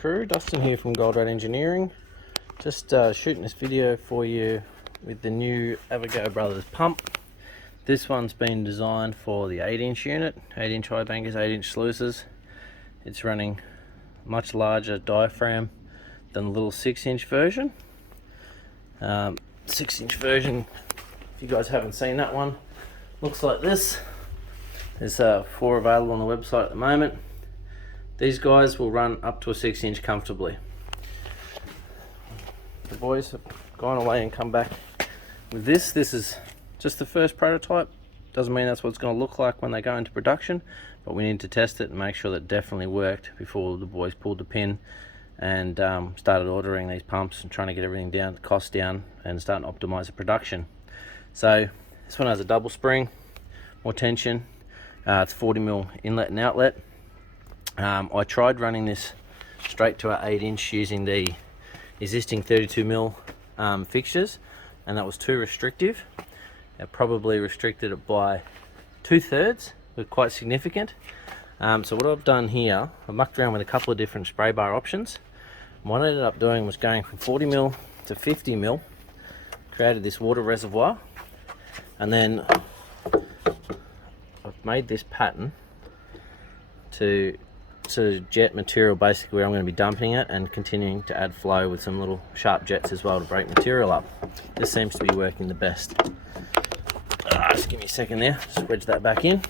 crew, Dustin here from Gold Rat Engineering. Just shooting this video for you with the new Avago Brothers pump. This one's been designed for the 8-inch unit, 8-inch highbankers, 8-inch sluices. It's running much larger diaphragm than the little 6-inch version. 6-inch version, if you guys haven't seen that one, looks like this. There's 4 available on the website at the moment. These guys will run up to a 6-inch comfortably. The boys have gone away and come back with this. This is just the first prototype. Doesn't mean that's what it's going to look like when they go into production, but we need to test it and make sure that it definitely worked before the boys pulled the pin and started ordering these pumps and trying to get everything down, costs down, and starting to optimize the production. So this one has a double spring, more tension. It's 40mm inlet and outlet. I tried running this straight to an 8-inch using the existing 32mm fixtures, and that was too restrictive. It probably restricted it by 2/3, was quite significant. So what I've done here, I mucked around with a couple of different spray bar options. What I ended up doing was going from 40mm to 50mm, created this water reservoir, and then I've made this pattern to jet material, basically where I'm going to be dumping it and continuing to add flow with some little sharp jets as well to break material up. This seems to be working the best. Just give me a second there, just wedge that back in.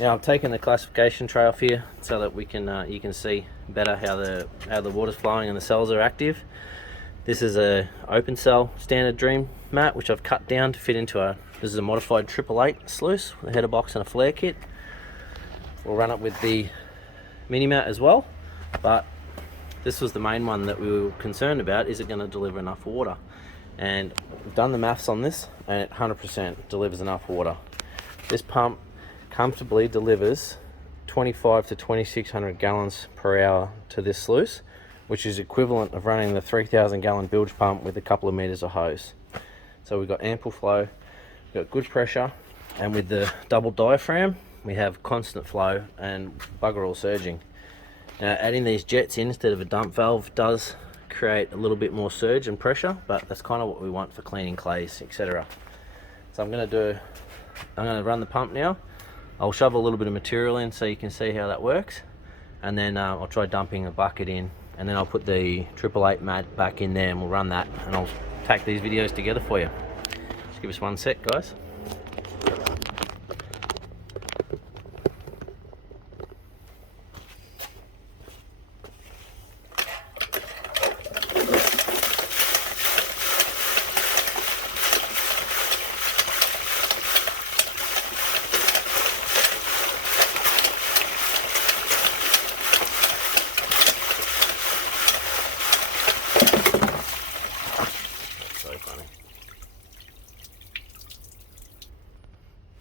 Now I've taken the classification tray off here so that we can you can see better how the water's flowing and the cells are active. This is a open cell standard dream mat which I've cut down to fit into this is a modified 888 sluice with a header box and a flare kit. We'll run it with the mini mat as well, but this was the main one that we were concerned about. Is it going to deliver enough water? And we've done the maths on this, and it 100% delivers enough water. This pump comfortably delivers 25 to 2600 gallons per hour to this sluice, which is equivalent of running the 3,000 gallon bilge pump with a couple of meters of hose. So we've got ample flow, we've got good pressure, and with the double diaphragm we have constant flow and bugger all surging. Now adding these jets in instead of a dump valve does create a little bit more surge and pressure, but that's kind of what we want for cleaning clays, etc. So I'm going to run the pump now. I'll shove a little bit of material in so you can see how that works, and then I'll try dumping a bucket in, and then I'll put the 888 mat back in there and we'll run that, and I'll tack these videos together for you. Just give us one sec, guys.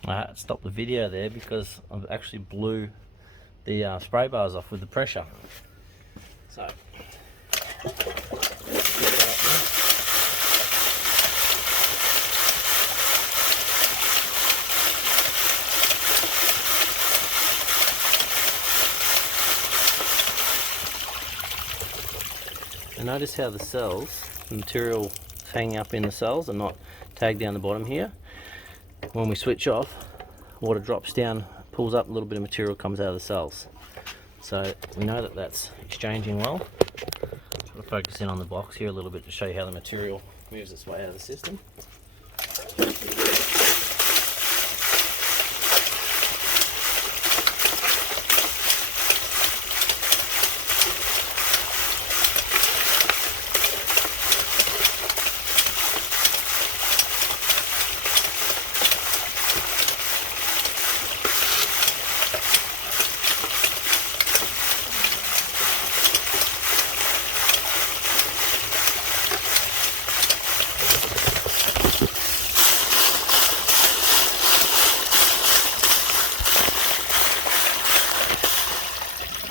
I had to stop the video there because I actually blew the spray bars off with the pressure. So and notice how the cells, the material hanging up in the cells and not tagged down the bottom here. When we switch off, water drops down, pulls up, a little bit of material comes out of the cells. So we know that that's exchanging well. Try to focus in on the box here a little bit to show you how the material moves its way out of the system.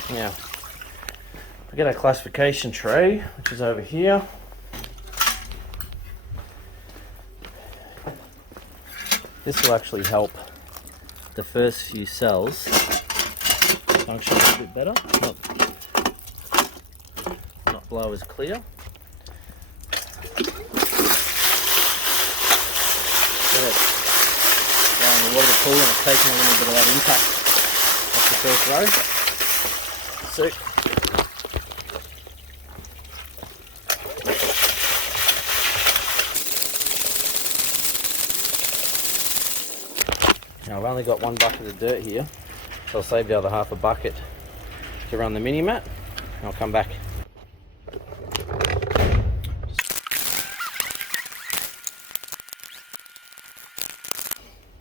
Now, I get our classification tray, which is over here. This will actually help the first few cells function a little bit better. spark below is clear. Down the water pool, and it's taking a little bit of that impact off the first row. Now I've only got one bucket of dirt here, so I'll save the other half a bucket to run the mini mat, and I'll come back.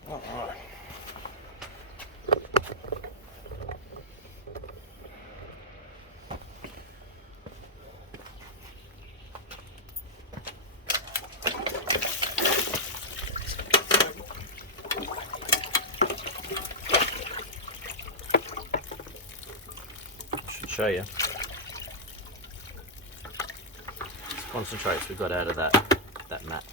Alright. Should show you. Concentrates we got out of that mat.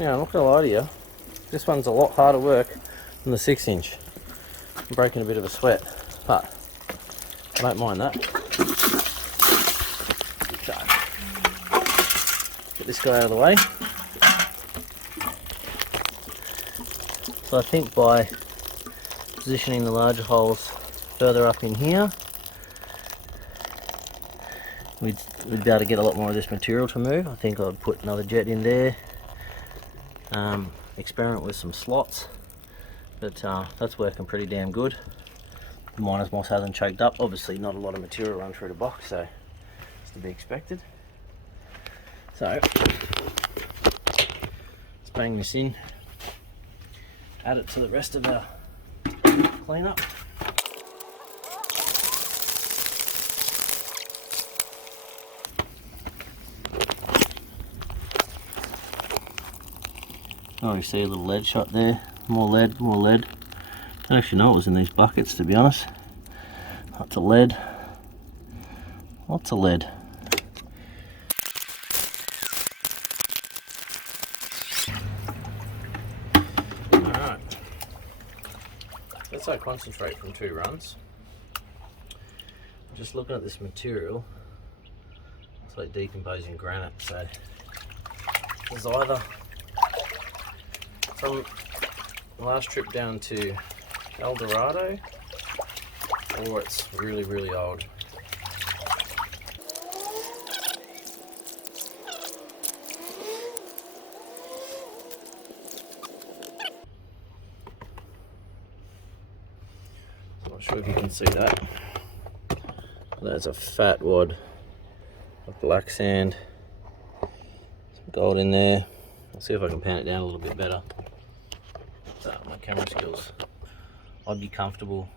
Now, I'm not going to lie to you, this one's a lot harder work than the 6-inch. I'm breaking a bit of a sweat, but I don't mind that. So, get this guy out of the way. So I think by positioning the larger holes further up in here, we'd be able to get a lot more of this material to move. I think I'd put another jet in there. Experiment with some slots, but that's working pretty damn good. The miner's moss hasn't choked up. Obviously not a lot of material run through the box, so it's to be expected. So let's bang this in, add it to the rest of our cleanup. Oh, you see a little lead shot there. More lead, more lead. I don't actually know what was in these buckets, to be honest. Lots of lead. Lots of lead. Alright. Let's say concentrate from 2 runs. Just looking at this material, it's like decomposing granite, so there's either from the last trip down to El Dorado, or it's really, really old. I'm not sure if you can see that. There's a fat wad of black sand, some gold in there. I'll see if I can pan it down a little bit better. So my camera skills. I'd be comfortable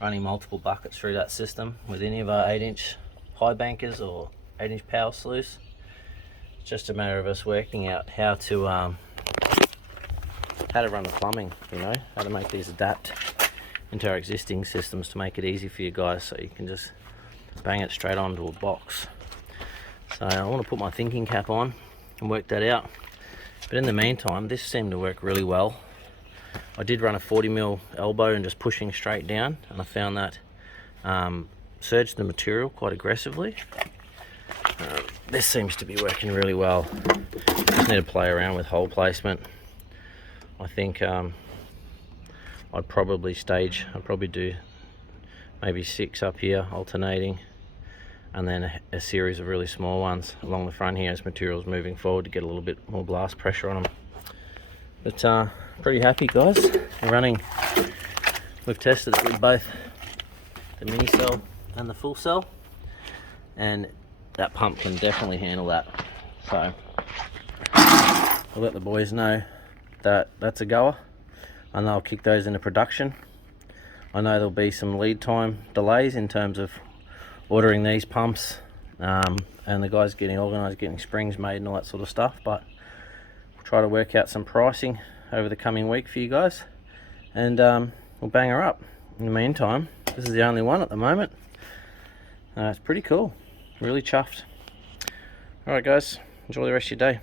running multiple buckets through that system with any of our 8-inch highbankers or 8-inch power sluice. It's just a matter of us working out how to run the plumbing, you know, how to make these adapt into our existing systems to make it easy for you guys, so you can just bang it straight onto a box. So I want to put my thinking cap on and work that out. But in the meantime, this seemed to work really well. I did run a 40mm elbow and just pushing straight down, and I found that surged the material quite aggressively. This seems to be working really well. Just need to play around with hole placement. I think I'd probably do maybe 6 up here alternating, and then a series of really small ones along the front here as material's moving forward to get a little bit more blast pressure on them. But pretty happy, guys. We've tested it with both the mini cell and the full cell, and that pump can definitely handle that. So I'll let the boys know that that's a goer, and they'll kick those into production. I know there'll be some lead time delays in terms of ordering these pumps and the guy's getting organised, getting springs made and all that sort of stuff. But we'll try to work out some pricing over the coming week for you guys, and we'll bang her up. In the meantime, this is the only one at the moment. It's pretty cool, really chuffed. Alright guys, enjoy the rest of your day.